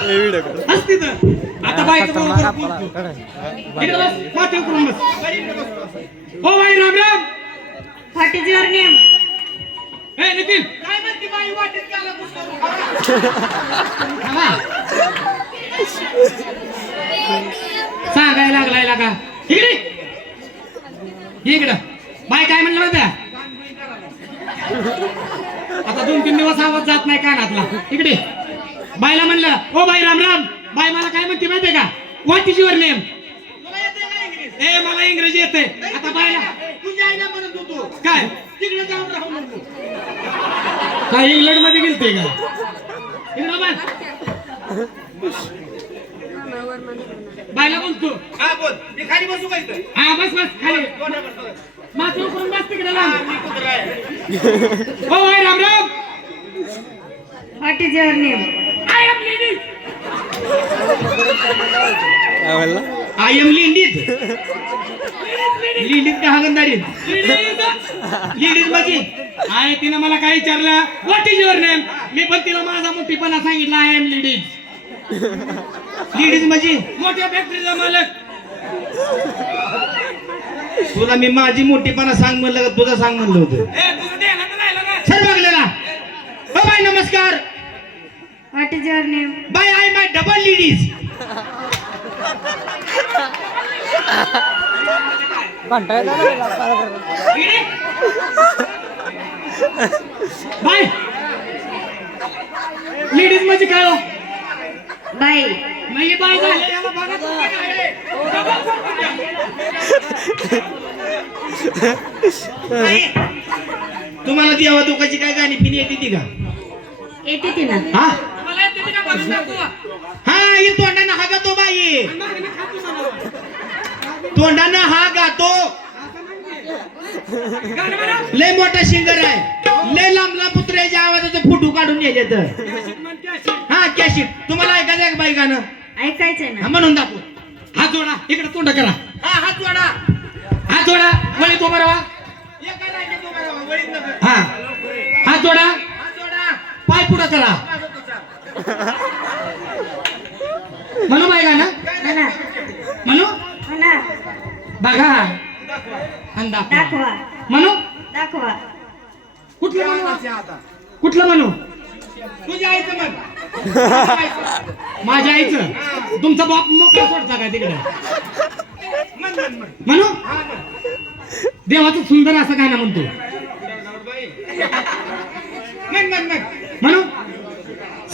असती तर आता बायचं पाठी करून बस. हो बाई Ram Ram. What is your name? हे नितीन काय म्हणते बाई वाटेत गेला सांगायला लागलाय लागा. इकडे इकडं बाय काय म्हणलं माहिती आहे? आता 2-3 दिवस आवाज जात नाही कानातला. इकडे बायला म्हणलं हो बाई राम राम. बाय मला काय म्हणते माहितीये का? What is your name? ए मला इंग्रजी येते. आता बायला तुझ्या आईला म्हणत होतो काय तिकडे जाऊन राहू नको. काय इंग्लंड मध्ये गेलते का? इकडे बाय बायला बोलतो. हा बोल. मी खाली बसू का इथं? हा बस बस खाली. माझं उकरून बस तिकडे लांब. हो बाई Ram Ram. What is your name? I am ladies. I am ladies. Ladies का हागंदारीत? लेडीज माझी आहे. तिनं मला काय विचारलं व्हॉट इज युअर नेम. मी पण तिला माझा मोठीपणा सांगितला आय एम लेडीज. लेडीज माझी मोठ्या फॅक्टरीचा मालक. तुला मी माझी मोठीपणा सांग म्हणलं का तुझा सांग म्हणलं होतं? सर बघलेला. हो बाय नमस्कार. What is your name? Bye I my double ladies. Bye ladies म्हणजे काय हो? बाई. नाही बाय झाले याला बघा तुम्हाला ती हवा दुखाची काय गाणी पिणी येते ती का? येते ती ना. हा हा ही तोंडानं हा गातो बाई. तोंडानं हा गातो. लय मोठा सिंगर आहे. लय लांबला पुत्र्याच्या आवाजाचा फोटो काढून यायचे तर. हा कॅशिट. तुम्हाला ऐकायचं आहे बाई गाणं? ऐकायचंय ना. म्हणून दाखव. हात जोडा. इकडे तोंड करा. हा हात जोडा. हात जोडा. वळीत उभा राहा. हा हात जोडा. पाय पुढं करा. म्हणू बाई गाणं म्हणा म्हणू. म्हणा. बघा आणि दाखवा. दाखवा. म्हणू. दाखवा. कुठलं म्हणू? कुठलं म्हणू? तुझ्या आईचं म्हण. माझ्या आईचं. तुमचा बाप मोकळा सोडता का तिकडे? म्हणू. देवाचं सुंदर असं गाणं म्हणतो. म्हणू.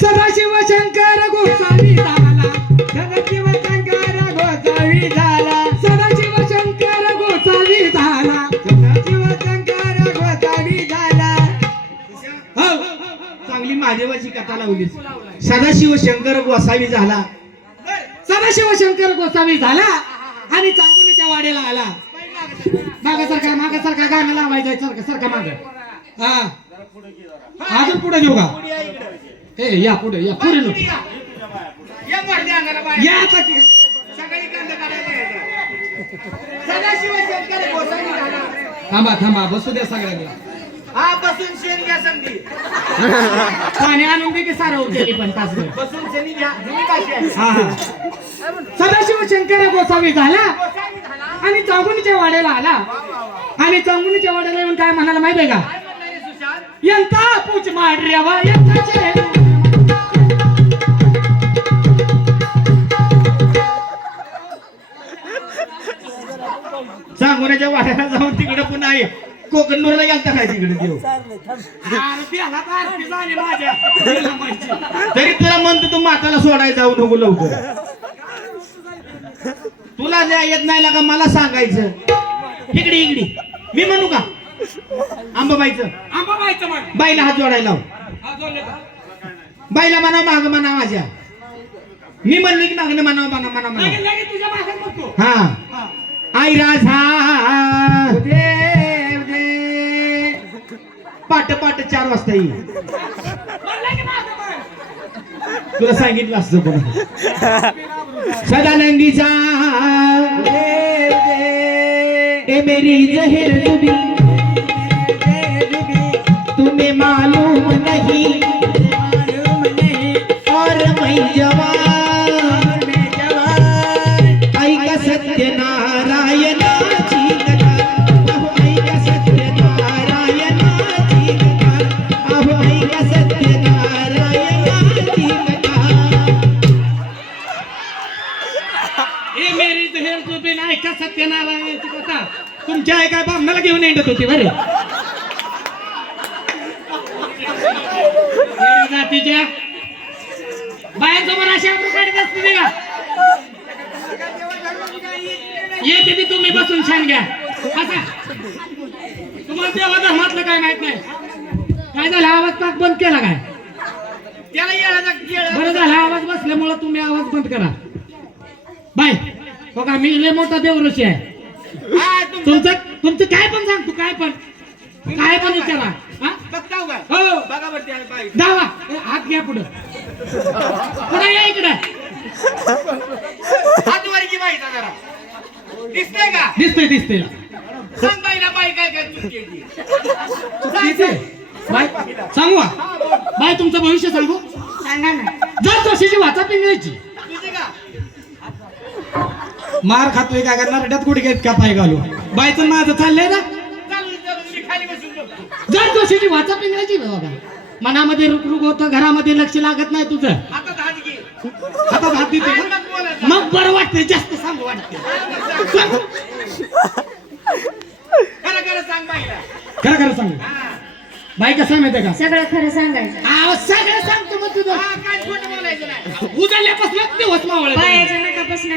सदाशिव शंकर गोसावी झाला. सदाशिव शंकर गोसावी झाला. सदाशिव शंकर गोसावी झाला. सदाशिव शंकर गोसावी झाला. हो चांगली महादेवाची कथा लावलीस. सदाशिव शंकर गोसावी झाला. सदाशिव शंकर गोसावी झाला आणि चांगुनीच्या वाड्याला आला. मागासारखा गाणं लावायचं. सारखा माग. हा अजून पुढे घेऊ का? हे या पुढे या पुढे या. थांबा थांबा बसू द्या सगळ्यांना. हा बसून शेण घ्या समजी. पाणी आणून दे की सारं उठेली पण तासभर बसून शेणी घ्या. हा हा. सदाशिव शंकर गोसावी झाला आणि चांगुनीच्या वाड्याला आला. आणि चांगुनीच्या वाड्याला येऊन काय म्हणाला माहितीये का? यंता पूछ माड्र्यावा यंताचे. चांगुण्याच्या वाड्याला जाऊन तिकडे पुन्हा कोकणूरला गेलता काय तिकडे देव. तरी तुला म्हणतो तू माताला सोडायला जाऊ नको लवकर. तुला येत नाही लागा मला सांगायचं. इकडे इकडे मी म्हणू का? आंबाबाईचं. बाईला हात जोडायला लाव. बाईला म्हणा माग म्हणा माझ्या. मी म्हणलो की मागणं म्हणा म्हणा म्हणा. हा आई राजा पाट 4 वाजता येईल. तुला सांगितलं असतं पण. सदानंदीचा ए मेरी जहर जुबी तुम्हें मालूम नहीं और मैं जवान तुमची आई काय बामणाला घेऊन येत होती बरे जातीच्या बायांसमोर अशा काढत असते का येते ती तुम्ही बसून छान घ्या असा तुम्हाला देवा धर्मातलं काय माहित नाही काय झालं आवाज पाक बंद केला काय त्याला बरं झालं आवाज बसल्यामुळे तुम्ही आवाज बंद करा बाय बघा मी लय मोठा देवऋषी आहे तुमचं काय पण सांगतो काय पण विचारा हो दावा हात घ्या पुढे पुढे या इकडे दिसतंय बाय सांगू बाय तुमचं भविष्य सांगू सांगा ना जर तशीची वाचा पिंगायची मार खातोय काय करणार रड्यात कुठे घेत का पाय घालू बायचं माझं चाललंय ना जर तशीची वाचा पिंगायची बाबा मनामध्ये रुक होतं घरामध्ये लक्ष लागत नाही तुझं हातात हात देते मग बरं वाटतंय जास्त सांगू वाटते खरं सांगू बाई कसं आहे माहितीये का सगळं खरं सांगायचं सगळं सांगतो मग तुझं उजळल्यापासून दिवस मावळे बायाच्या नकापासून